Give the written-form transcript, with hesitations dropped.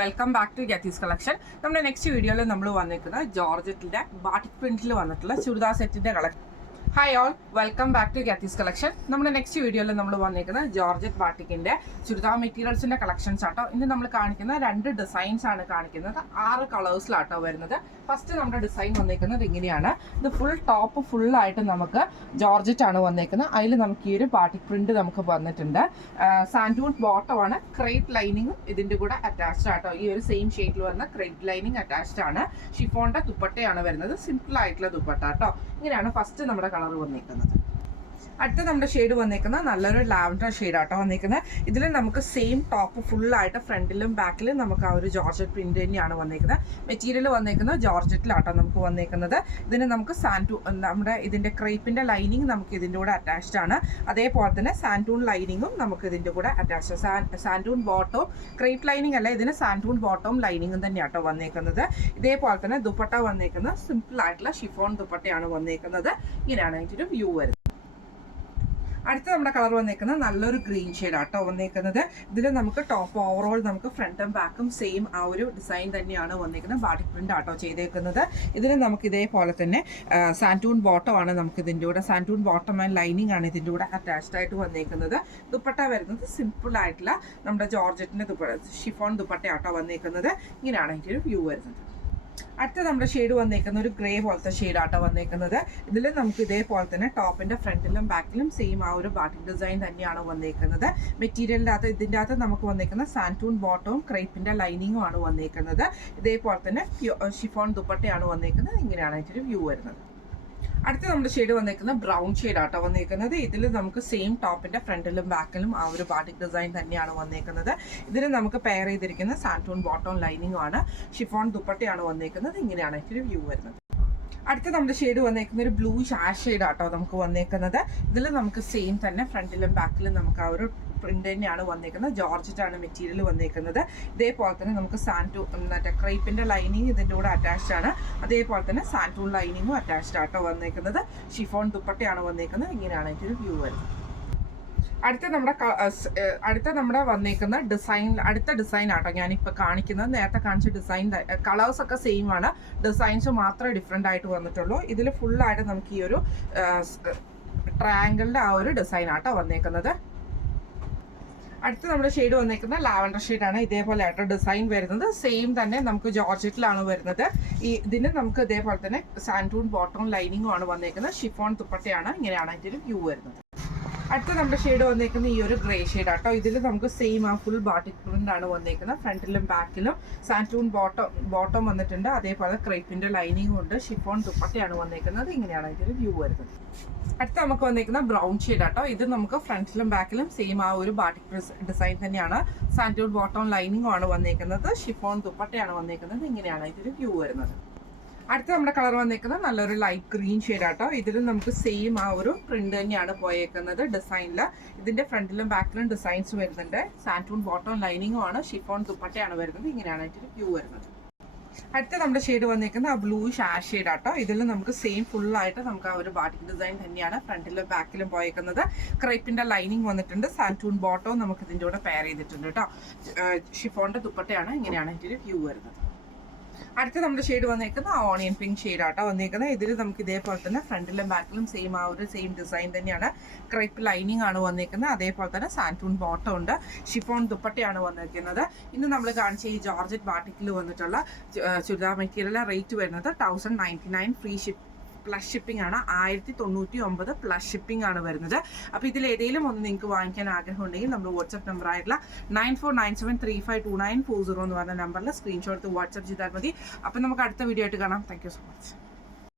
Welcome back to ഗത്തീസ് collection. നമ്മുടെ next വീഡിയോയിൽ നമ്മൾ വന്നിരിക്കുന്നത് ജോർജറ്റിന്റെ ബാട്ടിക് പ്രിന്റിൽ വന്നിട്ടുള്ള ചുരിദാർ സെറ്റിന്റെ collection. Hi all, welcome back to ഗത്തീസ് കളക്ഷൻ. നമ്മുടെ നെക്സ്റ്റ് വീഡിയോയിൽ നമ്മൾ വന്നിരിക്കുന്നത് ജോർജറ്റ് ബാട്ടിക്കിന്റെ ചുരിദാർ മെറ്റീരിയൽസിന്റെ കളക്ഷൻസ് ആട്ടോ. ഇന്ന് നമ്മൾ കാണിക്കുന്ന 2 ഡിസൈൻസ് ആണ് കാണിക്കുന്നത്. 6 കളേഴ്സിലാട്ടോ വരുന്നത്. ഫസ്റ്റ് നമ്മുടെ ഡിസൈൻ വന്നിരിക്കുന്നത് ഇങ്ങനെയാണ്. ഇത് ഫുൾ ടോപ്പ് ഫുള്ളായിട്ട് നമുക്ക് ജോർജറ്റ് ആണ് വന്നിരിക്കുന്നത്. അതിൽ നമുക്ക് ഈ ഒരു ബാട്ടിക് പ്രിന്റ് നമുക്ക് വന്നിട്ടുണ്ട്. സാൻഡൂൺ ബോട്ടം ആണ്. ക്രേപ്പ് ലൈനിങ്ങും ഇതിന്റെ കൂടെ അറ്റാച്ച്ഡ് ആട്ടോ. ഈ ഒരു സെയിം ഷെയ്ഡിൽ വരുന്ന ക്രേപ്പ് ലൈനിങ് അറ്റാച്ച്ഡ് ആണ്. ഷിഫോണിന്റെ ദുപ്പട്ടയാണ് വരുന്നത്. സിമ്പിൾ ആയിട്ടുള്ള ദുപ്പട്ട കേട്ടോ. ഇങ്ങനെയാണ് ഫസ്റ്റ് നമ്മുടെ കളർ വന്നിരിക്കുന്നത്. അടുത്ത നമ്മുടെ ഷെയ്ഡ് വന്നിരിക്കുന്നത് നല്ലൊരു ലാവൻഡർ ഷെയ്ഡാട്ടോ വന്നിരിക്കുന്നത്. ഇതിൽ നമുക്ക് സെയിം ടോപ്പ് ഫുള്ളായിട്ട് ഫ്രണ്ടിലും ബാക്കിലും നമുക്ക് ആ ഒരു ജോർജറ്റ് പ്രിന്റ് തന്നെയാണ് വന്നിരിക്കുന്നത്. മെറ്റീരിയൽ വന്നിരിക്കുന്നത് ജോർജറ്റിലാട്ടോ നമുക്ക് വന്നിരിക്കുന്നത്. ഇതിന് നമുക്ക് നമ്മുടെ ഇതിൻ്റെ ക്രേപ്പിൻ്റെ ലൈനിങ് നമുക്ക് ഇതിൻ്റെ കൂടെ അറ്റാച്ച്ഡ് ആണ്. അതേപോലെ തന്നെ സാൻഡൂൺ ലൈനിങ്ങും നമുക്ക് ഇതിൻ്റെ കൂടെ അറ്റാച്ച്ഡ്. സാൻഡൂൺ ബോട്ടവും ക്രേപ്പ് ലൈനിങ് അല്ല, ഇതിന് സാൻഡൂൺ ബോട്ടവും ലൈനിങ്ങും തന്നെയാട്ടോ വന്നിരിക്കുന്നത്. ഇതേപോലെ തന്നെ ദുപ്പട്ട വന്നിരിക്കുന്നത് സിമ്പിൾ ആയിട്ടുള്ള ഷിഫോൺ ദുപ്പട്ടയാണ് വന്നിരിക്കുന്നത്. ഇങ്ങനെയാണ് അതിൻ്റെ ഒരു വ്യൂ വരുന്നത്. അടുത്ത നമ്മുടെ കളർ വന്നിരിക്കുന്നത് നല്ലൊരു ഗ്രീൻ ഷെയ്ഡാട്ടോ വന്നിരിക്കുന്നത്. ഇതിൽ നമുക്ക് ടോപ്പ് ഓവറോൾ നമുക്ക് ഫ്രണ്ടും ബാക്കും സെയിം ആ ഒരു ഡിസൈൻ തന്നെയാണ് വന്നിരിക്കുന്നത്. ബാട്ടിക് പ്രിന്റ് ആട്ടോ ചെയ്തേക്കുന്നത്. ഇതിൽ നമുക്ക് ഇതേപോലെ തന്നെ സാൻഡൂൺ ബോട്ടം ആണ് നമുക്ക് ഇതിൻ്റെ കൂടെ. സാൻഡൂൺ ബോട്ടം ആൻഡ് ലൈനിങ് ആണ് ഇതിൻ്റെ കൂടെ അറ്റാച്ച്ഡ് ആയിട്ട് വന്നിരിക്കുന്നത്. ദുപ്പട്ട വരുന്നത് സിമ്പിൾ ആയിട്ടുള്ള നമ്മുടെ ജോർജറ്റിന്റെ ഷിഫോൺ ദുപ്പട്ടയാട്ടോ വന്നിരിക്കുന്നത്. ഇങ്ങനെയാണ് അതിൻ്റെ ഒരു വ്യൂ വരുന്നത്. അടുത്ത നമ്മുടെ ഷെയ്ഡ് വന്നേക്കുന്ന ഒരു ഗ്രേ പോലത്തെ ഷെയ്ഡാട്ടോ വന്നേക്കുന്നത്. ഇതിൽ നമുക്ക് ഇതേപോലെ തന്നെ ടോപ്പിന്റെ ഫ്രണ്ടിലും ബാക്കിലും സെയിം ആ ഒരു ബാട്ടിക് ഡിസൈൻ തന്നെയാണ് വന്നേക്കുന്നത്. മെറ്റീരിയലിൻ്റെ അകത്ത് ഇതിൻ്റെ അകത്ത് നമുക്ക് വന്നേക്കുന്ന സാൻഡൂൺ ബോട്ടവും ക്രേപ്പിന്റെ ലൈനിങ്ങും ആണ് വന്നേക്കുന്നത്. ഇതേപോലെ തന്നെ ഷിഫോൺ ദുപ്പട്ടയാണ് വന്നേക്കുന്നത്. ഇങ്ങനെയാണ് അതിൻ്റെ വ്യൂ വരുന്നത്. അടുത്ത നമ്മുടെ ഷെയ്ഡ് വന്നിരിക്കുന്നത് ബ്രൗൺ ഷെയ്ഡാട്ടോ വന്നിരിക്കുന്നത്. ഇതിൽ നമുക്ക് സെയിം ടോപ്പിന്റെ ഫ്രണ്ടിലും ബാക്കിലും ആ ഒരു ബാട്ടിക് ഡിസൈൻ തന്നെയാണ് വന്നിരിക്കുന്നത്. ഇതിൽ നമുക്ക് പെയർ ചെയ്തിരിക്കുന്ന സാൻഡൂൺ ബോട്ടം ലൈനിങ്ങും ആണ്. ഷിഫോൺ ദുപ്പട്ടയാണ് വന്നിരിക്കുന്നത്. ഇങ്ങനെയാണ് ഇതിന്റെ വ്യൂ വരുന്നത്. അടുത്ത നമ്മുടെ ഷെയ്ഡ് വന്നേക്കുന്ന ഒരു ബ്ലൂ ഷാഷ് ഷെയ്ഡാട്ടോ നമുക്ക് വന്നേക്കുന്നത്. ഇതിൽ നമുക്ക് സെയിം തന്നെ ഫ്രണ്ടിലും ബാക്കിലും നമുക്ക് ആ ഒരു പ്രിന്റ് തന്നെയാണ് വന്നിരിക്കുന്നത്. ജോർജറ്റ് ആണ് മെറ്റീരിയൽ വന്നിരിക്കുന്നത്. ഇതേപോലെ തന്നെ നമുക്ക് മറ്റേ ക്രേപ്പിന്റെ ലൈനിങ് ഇതിൻ്റെ കൂടെ അറ്റാച്ച്ഡ് ആണ്. അതേപോലെ തന്നെ സാൻഡൂൺ ലൈനിങ്ങും അറ്റാച്ച്ഡ് ആട്ടോ വന്നിരിക്കുന്നത്. ഷിഫോൺ ദുപ്പട്ടയാണ് വന്നിരിക്കുന്നത്. ഇങ്ങനെയാണ് ഇതിൻ്റെ ഒരു വ്യൂ വരുന്നത്. അടുത്ത നമ്മുടെ വന്നേക്കുന്ന അടുത്ത ഡിസൈൻ ആട്ടോ ഞാനിപ്പോൾ കാണിക്കുന്നത്. നേരത്തെ കാണിച്ച ഡിസൈൻ കളേഴ്സ് ഒക്കെ സെയിം ആണ്, ഡിസൈൻസ് മാത്രമേ ഡിഫറെൻ്റ് ആയിട്ട് വന്നിട്ടുള്ളൂ. ഇതിൽ ഫുള്ളായിട്ട് നമുക്ക് ഈ ഒരു ട്രയാങ്കിളിൻ്റെ ആ ഒരു ഡിസൈൻ ആട്ടോ വന്നേക്കുന്നത്. അടുത്ത നമ്മുടെ ഷെയ്ഡ് വന്നേക്കുന്ന ലാവൻഡർ ഷെയ്ഡാണ്. ഇതേപോലെ ആയിട്ട് ഡിസൈൻ വരുന്നത് സെയിം തന്നെ നമുക്ക് ജോർജറ്റിലാണ് വരുന്നത്. ഇതിന് നമുക്ക് ഇതേപോലെ തന്നെ സാൻഡൂൺ ബോട്ടവും ലൈനിങ്ങും ആണ് വന്നേക്കുന്നത്. ഷിഫോൺ ദുപ്പട്ടയാണ്. ഇങ്ങനെയാണ് അതിൻ്റെ ഒരു വ്യൂ വരുന്നത്. അടുത്ത നമ്മുടെ ഷെയ്ഡ് വന്നേക്കുന്ന ഈ ഒരു ഗ്രേ ഷെയ്ഡ് ആട്ടോ. ഇതിൽ നമുക്ക് സെയിം ആ ഫുൾ ബാട്ടിക് പ്രിന്റ് ആണ് വന്നേക്കുന്നത്. ഫ്രണ്ടിലും ബാക്കിലും സാൻഡൂൺ ബോട്ടം വന്നിട്ടുണ്ട്. അതേപോലെ ക്രേപ്പിന്റെ ലൈനിങ്ങും ഉണ്ട്. ഷിഫോൺ ദുപ്പട്ടയാണ് വന്നേക്കുന്നത്. ഇങ്ങനെയാണ് ഇതിന്റെ വ്യൂ വരുന്നത്. അടുത്ത നമുക്ക് വന്നേക്കുന്ന ബ്രൗൺ ഷെയ്ഡ് ആട്ടോ. ഇത് നമുക്ക് ഫ്രണ്ടിലും ബാക്കിലും സെയിം ആ ഒരു ബാട്ടിക് ഡിസൈൻ തന്നെയാണ്. സാൻഡൂൺ ബോട്ടം ലൈനിങ്ങും ആണ് വന്നേക്കുന്നത്. ഷിഫോൺ ദുപ്പട്ടയാണ് വന്നേക്കുന്നത്. ഇങ്ങനെയാണ് ഇതിന്റെ വ്യൂ വരുന്നത്. അടുത്ത നമ്മുടെ കളർ വന്നേക്കുന്നത് നല്ലൊരു ലൈറ്റ് ഗ്രീൻ ഷെയ്ഡ് ആട്ടോ. ഇതിലും നമുക്ക് സെയിം ആ ഒരു പ്രിന്റ് തന്നെയാണ് പോയേക്കുന്നത് ഡിസൈനിൽ. ഇതിന്റെ ഫ്രണ്ടിലും ബാക്കിലും ഡിസൈൻസ് വരുന്നുണ്ട്. സാൻഡൂൺ ബോട്ടം ലൈനിങ്ങും ആണ്. ഷിഫോൺ ദുപ്പട്ടയാണ് വരുന്നത്. ഇങ്ങനെയാണ് അതിന്റെ വ്യൂ വരുന്നത്. അടുത്ത നമ്മുടെ ഷെയ്ഡ് വന്നേക്കുന്നത് ആ ബ്ലൂ ഷാഷ് ഷെയ്ഡ് ആട്ടോ. ഇതിൽ നമുക്ക് സെയിം ഫുള്ളായിട്ട് നമുക്ക് ആ ഒരു ബാട്ടിക് ഡിസൈൻ തന്നെയാണ് ഫ്രണ്ടിലും ബാക്കിലും പോയേക്കുന്നത്. ക്രേപ്പിന്റെ ലൈനിങ് വന്നിട്ടുണ്ട്. സാൻഡൂൺ ബോട്ടവും നമുക്ക് ഇതിൻ്റെ കൂടെ പെയർ ചെയ്തിട്ടുണ്ട് കേട്ടോ. ഷിഫോണിന്റെ ദുപ്പട്ടയാണ്. ഇങ്ങനെയാണ് ഇതിന്റെ വ്യൂ വരുന്നത്. അടുത്ത നമ്മുടെ ഷെയ്ഡ് വന്നേക്കുന്നത് ഓണിയൻ പിങ്ക് ഷെയ്ഡ് ആട്ടോ വന്നേക്കുന്നത്. ഇതിൽ നമുക്ക് ഇതേപോലെ തന്നെ ഫ്രണ്ടിലും ബാക്കിലും സെയിം ആ ഒരു സെയിം ഡിസൈൻ തന്നെയാണ്. ക്രേപ്പ് ലൈനിങ് ആണ് വന്നേക്കുന്നത്. അതേപോലെ തന്നെ സാൻഡൂൺ ബോട്ടം ഉണ്ട്. ഷിഫോൺ ദുപ്പട്ടയാണ് വന്നിരിക്കുന്നത്. ഇന്ന് നമ്മൾ കാണിച്ച ഈ ജോർജറ്റ് ബാട്ടിക്കിൽ വന്നിട്ടുള്ള ചുരിദാർ മെറ്റീരിയൽ റേറ്റ് വരുന്നത് 1099 ഫ്രീ പ്ലസ് ഷിപ്പിംഗ് ആണ്. 1099 പ്ലസ് ഷിപ്പിംഗ് ആണ് വരുന്നത്. അപ്പോൾ ഇതിൽ ഏതെങ്കിലും ഒന്ന് നിങ്ങൾക്ക് വാങ്ങിക്കാൻ ആഗ്രഹം ഉണ്ടെങ്കിൽ നമ്മൾ വാട്സ്ആപ്പ് നമ്പർ ആയിട്ടുള്ള 9497352940 എന്ന് പറഞ്ഞ നമ്പറിൽ സ്ക്രീൻഷോട്ട് വാട്സ്ആപ്പ് ചെയ്താൽ മതി. അപ്പോൾ നമുക്ക് അടുത്ത വീഡിയോ ആയിട്ട് കാണാം. Thank you so much.